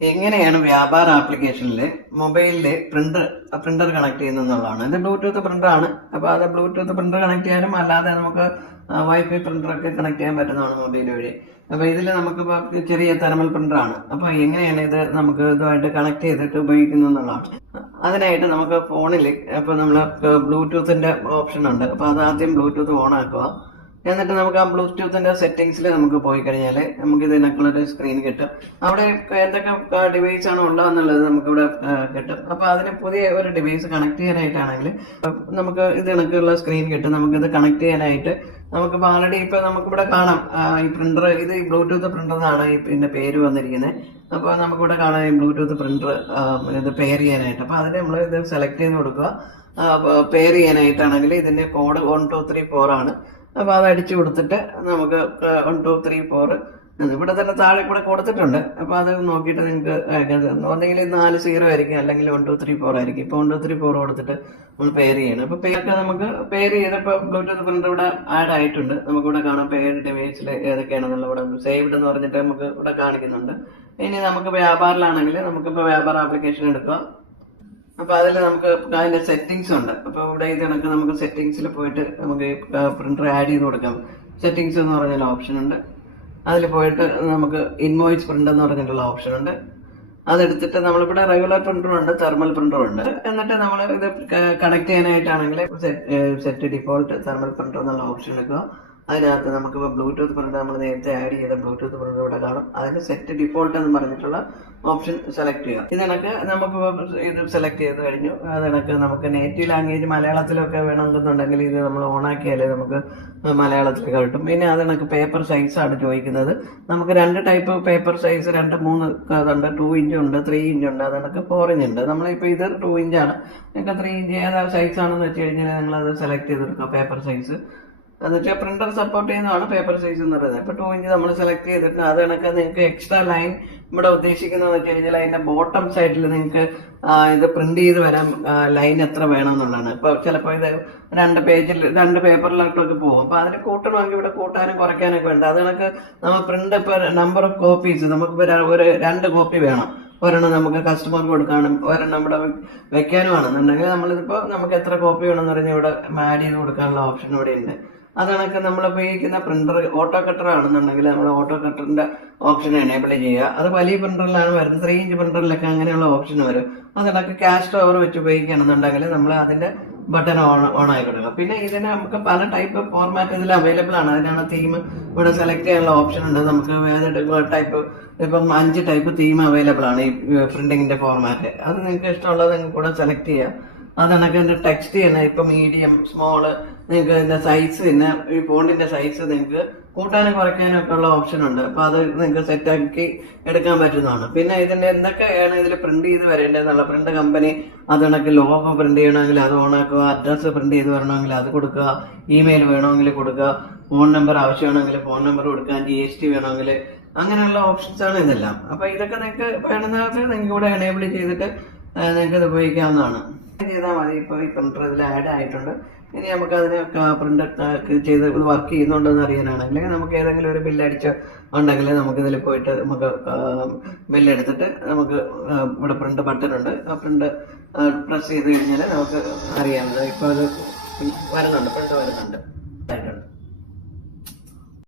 എങ്ങനെയാണ് വ്യാപാര ആപ്ലിക്കേഷനിൽ മൊബൈലിൽ പ്രിന്റർ കണക്ട് ചെയ്യുന്നതാണ്. ഇത് ബ്ലൂടൂത്ത് പ്രിന്റർ ആണ്. അപ്പോൾ അത് ബ്ലൂടൂത്ത് പ്രിന്റർ കണക്ട് ചെയ്യാനും അല്ലാതെ നമുക്ക് വൈഫൈ പ്രിന്റർ ഒക്കെ കണക്ട് ചെയ്യാൻ പറ്റുന്നതാണ് മൊബൈൽ വഴി. അപ്പോൾ ഇതിൽ നമുക്ക് ചെറിയ തെർമൽ പ്രിന്റർ ആണ്. അപ്പോൾ എങ്ങനെയാണ് ഇത് നമുക്ക് ഇതുമായിട്ട് കണക്ട് ചെയ്തിട്ട് ഉപയോഗിക്കുന്നതാണ്. അതിനായിട്ട് നമുക്ക് ഫോണിൽ അപ്പോൾ നമ്മൾ ബ്ലൂടൂത്തിന്റെ ഓപ്ഷൻ ഉണ്ട്. അപ്പോൾ അത് ആദ്യം ബ്ലൂടൂത്ത് ഓൺ ആക്കുക. എന്നിട്ട് നമുക്ക് ആ ബ്ലൂടൂത്തിന്റെ സെറ്റിംഗ്സിൽ നമുക്ക് പോയി കഴിഞ്ഞാൽ നമുക്ക് ഇതിനൊക്കെയുള്ളൊരു സ്ക്രീൻ കിട്ടും. അവിടെ എന്തൊക്കെ ഡിവൈസ് ആണ് ഉള്ളതെന്നുള്ളത് നമുക്കിവിടെ കിട്ടും. അപ്പോൾ അതിന് പുതിയ ഒരു ഡിവൈസ് കണക്ട് ചെയ്യാനായിട്ടാണെങ്കിൽ നമുക്ക് ഇതിനൊക്കെയുള്ള സ്ക്രീൻ കിട്ടും. നമുക്കിത് കണക്ട് ചെയ്യാനായിട്ട് നമുക്കിപ്പോൾ ആൾറെഡി ഇപ്പോൾ നമുക്കിവിടെ കാണാം ഈ പ്രിന്റർ, ഇത് ഈ ബ്ലൂടൂത്ത് പ്രിന്റർ എന്നാണ് ഇതിന്റെ പേര് വന്നിരിക്കുന്നത്. അപ്പോൾ നമുക്കിവിടെ കാണാം ഈ ബ്ലൂടൂത്ത് പ്രിന്റർ ഇത് പെയർ ചെയ്യാനായിട്ട്. അപ്പോൾ അതിന് നമ്മൾ ഇത് സെലക്ട് ചെയ്ത് കൊടുക്കുക. പെയർ ചെയ്യാനായിട്ടാണെങ്കിൽ ഇതിന്റെ കോഡ് 1234 ആണ്. അപ്പോൾ അത് അടിച്ചു കൊടുത്തിട്ട് നമുക്ക് 1234 ഇവിടെ തന്നെ താഴെ കൂടെ കൊടുത്തിട്ടുണ്ട്. അപ്പോൾ അത് നോക്കിയിട്ട് നിങ്ങൾക്ക് ഒന്നെങ്കിൽ 40 ആയിരിക്കും, അല്ലെങ്കിൽ 1234 ആയിരിക്കും. ഇപ്പോൾ 1234 കൊടുത്തിട്ട് നമ്മൾ പെയർ ചെയ്യണം. അപ്പോൾ പേരൊക്കെ നമുക്ക് പെയർ ചെയ്തപ്പോൾ ബ്ലൂടൂത്ത് പ്രിന്റർ ഇവിടെ ആഡ് ആയിട്ടുണ്ട്. നമുക്കിവിടെ കാണാം പെയർ ഡിവൈസിൽ ഏതൊക്കെയാണെന്നുള്ള ഇവിടെ സേവ്ഡ് എന്ന് പറഞ്ഞിട്ട് നമുക്ക് ഇവിടെ കാണിക്കുന്നുണ്ട്. ഇനി നമുക്ക് വ്യാപാരിലാണെങ്കിൽ നമുക്കിപ്പോൾ വ്യാപാര ആപ്ലിക്കേഷൻ എടുക്കുക. അപ്പോൾ അതിൽ നമുക്ക് അതിന്റെ സെറ്റിംഗ്സ് ഉണ്ട്. അപ്പോൾ ഇവിടെ ഇത് കണക്ക് നമുക്ക് സെറ്റിംഗ്സിൽ പോയിട്ട് നമുക്ക് പ്രിന്റർ ആഡ് ചെയ്ത് കൊടുക്കാം. സെറ്റിംഗ്സ് എന്ന് പറഞ്ഞുള്ള ഓപ്ഷൻ ഉണ്ട്. അതിൽ പോയിട്ട് നമുക്ക് ഇൻവോയ്സ് പ്രിന്റ് എന്ന് പറഞ്ഞിട്ടുള്ള ഓപ്ഷൻ ഉണ്ട്. അതെടുത്തിട്ട് നമ്മളിവിടെ റെഗുലർ പ്രിന്ററും ഉണ്ട്, തെർമൽ പ്രിന്ററും ഉണ്ട്. എന്നിട്ട് നമ്മൾ ഇത് കണക്ട് ചെയ്യാനായിട്ടാണെങ്കിൽ സെറ്റ് ഡിഫോൾട്ട് തെർമൽ പ്രിന്റർ എന്നുള്ള ഓപ്ഷൻ എടുക്കുക. അതിനകത്ത് നമുക്കിപ്പോൾ ബ്ലൂടൂത്ത് പ്രിന്റർ നമ്മൾ നേരത്തെ ആഡ് ചെയ്ത ബ്ലൂടൂത്ത് പ്രിന്റർ ഇവിടെ കാണും. അതിന് സെറ്റ് ഡിഫോൾട്ട് എന്ന് പറഞ്ഞിട്ടുള്ള ഓപ്ഷൻ സെലക്ട് ചെയ്യുക. ഇതിനൊക്കെ നമുക്ക് ഇത് സെലക്ട് ചെയ്ത് കഴിഞ്ഞു. അതിനൊക്കെ നമുക്ക് നേറ്റീവ് ലാംഗ്വേജ് മലയാളത്തിലൊക്കെ വേണമെന്നുണ്ടെങ്കിൽ ഇത് നമ്മൾ ഓണാക്കിയാലേ നമുക്ക് മലയാളത്തിലൊക്കെ കിട്ടും. പിന്നെ അതിനൊക്കെ പേപ്പർ സൈസാണ് ചോദിക്കുന്നത്. നമുക്ക് 2 ടൈപ്പ് പേപ്പർ സൈസ് 2-3 അതുണ്ട്. 2 ഇഞ്ച് ഉണ്ട്, 3 ഇഞ്ച് ഉണ്ട്, അതിനൊക്കെ 4 ഇഞ്ച് ഉണ്ട്. നമ്മളിപ്പോൾ ഇത് 2 ഇഞ്ചാണ്. നിങ്ങൾക്ക് 3 ഇഞ്ച് ഏതാ സൈസാണെന്ന് വെച്ച് കഴിഞ്ഞാൽ നിങ്ങളത് സെലക്ട് ചെയ്തെടുക്കുക പേപ്പർ സൈസ്. എന്നുവെച്ചാൽ പ്രിന്റർ സപ്പോർട്ട് ചെയ്യുന്നതാണ് പേപ്പർ സൈസ് എന്ന് പറയുന്നത്. ഇപ്പോൾ 2 ഇഞ്ച് നമ്മൾ സെലക്ട് ചെയ്തിട്ട് അത് കണക്ക് നിങ്ങൾക്ക് എക്സ്ട്രാ ലൈൻ ഇവിടെ ഉദ്ദേശിക്കുന്നതെന്ന് വെച്ച് കഴിഞ്ഞാൽ അതിന്റെ ബോട്ടം സൈഡിൽ നിങ്ങൾക്ക് ഇത് പ്രിന്റ് ചെയ്ത് വരാൻ ലൈൻ എത്ര വേണമെന്നുള്ളതാണ്. ഇപ്പോൾ ചിലപ്പോൾ ഇത് 2 പേജിൽ 2 പേപ്പറിലോട്ടൊക്കെ പോകും. അപ്പോൾ അതിന് കൂട്ടണമെങ്കിൽ ഇവിടെ കൂട്ടാനും കുറയ്ക്കാനൊക്കെ ഉണ്ട്. അത് കണക്ക് നമ്മൾ പ്രിന്റ് ഇപ്പോൾ നമ്പർ ഓഫ് കോപ്പീസ് നമുക്കിപ്പോൾ ഒരു 2 കോപ്പി വേണം. ഒരെണ്ണം നമുക്ക് കസ്റ്റമർക്ക് കൊടുക്കാനും ഒരെണ്ണം ഇവിടെ വെക്കാനുമാണെന്നുണ്ടെങ്കിൽ നമ്മളിതിപ്പോൾ നമുക്ക് എത്ര കോപ്പി വേണമെന്ന് പറഞ്ഞാൽ ഇവിടെ ആഡ് ചെയ്ത് കൊടുക്കാനുള്ള ഓപ്ഷൻ ഇവിടെ ഉണ്ട്. അതാണൊക്കെ നമ്മൾ ഉപയോഗിക്കുന്ന പ്രിന്റർ ഓട്ടോ കട്ടർ ആണെന്നുണ്ടെങ്കിൽ നമ്മൾ ഓട്ടോ കട്ടറിന്റെ ഓപ്ഷൻ എനേബിൾ ചെയ്യുക. അത് വലിയ പ്രിന്ററിലാണ് വരുന്നത്. 3 ഇഞ്ച് പ്രിന്ററിലൊക്കെ അങ്ങനെയുള്ള ഓപ്ഷൻ വരും. അതിനൊക്കെ ക്യാഷ് ഓവർ വെച്ച് ഉപയോഗിക്കുകയാണെന്നുണ്ടെങ്കിൽ നമ്മൾ അതിന്റെ ബട്ടൺ ഓൺ ആയി കൊടുക്കുക. പിന്നെ ഇതിന് നമുക്ക് പല ടൈപ്പ് ഫോർമാറ്റ് ഇതിൽ അവൈലബിൾ ആണ്. അതിനാണ് തീം ഇവിടെ സെലക്ട് ചെയ്യാനുള്ള ഓപ്ഷൻ ഉണ്ട്. നമുക്ക് ഏത് ടൈപ്പ് ഇപ്പം 5 ടൈപ്പ് തീം അവൈലബിൾ ആണ് ഈ പ്രിന്റിങ്ങിന്റെ ഫോർമാറ്റ്. അത് നിങ്ങൾക്ക് ഇഷ്ടമുള്ളത് നിങ്ങൾക്ക് കൂടെ സെലക്ട് ചെയ്യാം. അതാണൊക്കെ എൻ്റെ ടെക്സ്റ്റ് തന്നെ ഇപ്പൊ മീഡിയം സ്മോള് നിങ്ങൾക്ക് ഇതിന്റെ സൈസ് തന്നെ ഈ ഫോണ്ടിന്റെ സൈസ് നിങ്ങൾക്ക് കൂട്ടാനും കുറയ്ക്കാനും ഒക്കെ ഉള്ള ഓപ്ഷൻ ഉണ്ട്. അപ്പൊ അത് നിങ്ങൾക്ക് സെറ്റാക്കി എടുക്കാൻ പറ്റുന്നതാണ്. പിന്നെ ഇതിന്റെ എന്തൊക്കെയാണ് ഇതിൽ പ്രിന്റ് ചെയ്ത് വരേണ്ടതെന്നുള്ള പ്രിന്റ് കമ്പനി അതിനൊക്കെ ലോഗോ പ്രിന്റ് ചെയ്യണമെങ്കിൽ അത് ഓണാക്കുക, അഡ്രസ്സ് പ്രിന്റ് ചെയ്ത് വരണമെങ്കിൽ അത് കൊടുക്കുക, ഇമെയിൽ വേണമെങ്കിൽ കൊടുക്കുക, ഫോൺ നമ്പർ ആവശ്യമാണെങ്കിൽ ഫോൺ നമ്പർ കൊടുക്കുക, GST വേണമെങ്കിൽ അങ്ങനെയുള്ള ഓപ്ഷൻസ് ആണ് ഇതെല്ലാം. അപ്പൊ ഇതൊക്കെ നിങ്ങൾക്ക് വേണമെന്നത് നിങ്ങൾക്ക് ഇവിടെ എനേബിൾ ചെയ്തിട്ട് നിങ്ങൾക്ക് ഇത് ഉപയോഗിക്കാവുന്നതാണ്. ചെയ്താൽ മതി. ഇപ്പോൾ ഈ പ്രിന്റർ ഇതിൽ ആഡ് ആയിട്ടുണ്ട്. ഇനി നമുക്ക് അതിനെ പ്രിന്റ് ചെയ്ത് വർക്ക് ചെയ്യുന്നുണ്ടോ എന്ന് അറിയാനാണെങ്കിൽ നമുക്ക് ഏതെങ്കിലും ഒരു ബില്ല് അടിച്ച് ഉണ്ടെങ്കിൽ നമുക്ക് ഇതിൽ പോയിട്ട് നമുക്ക് ബില്ലെടുത്തിട്ട് നമുക്ക് ഇവിടെ പ്രിന്റ് ബട്ടൺ ഉണ്ട്. ആ പ്രിന്റ് പ്രസ് ചെയ്ത് കഴിഞ്ഞാൽ നമുക്ക് അറിയാവുന്നത് ഇപ്പോൾ അത് വരുന്നുണ്ട്, പ്രിന്റ് വരുന്നുണ്ട്.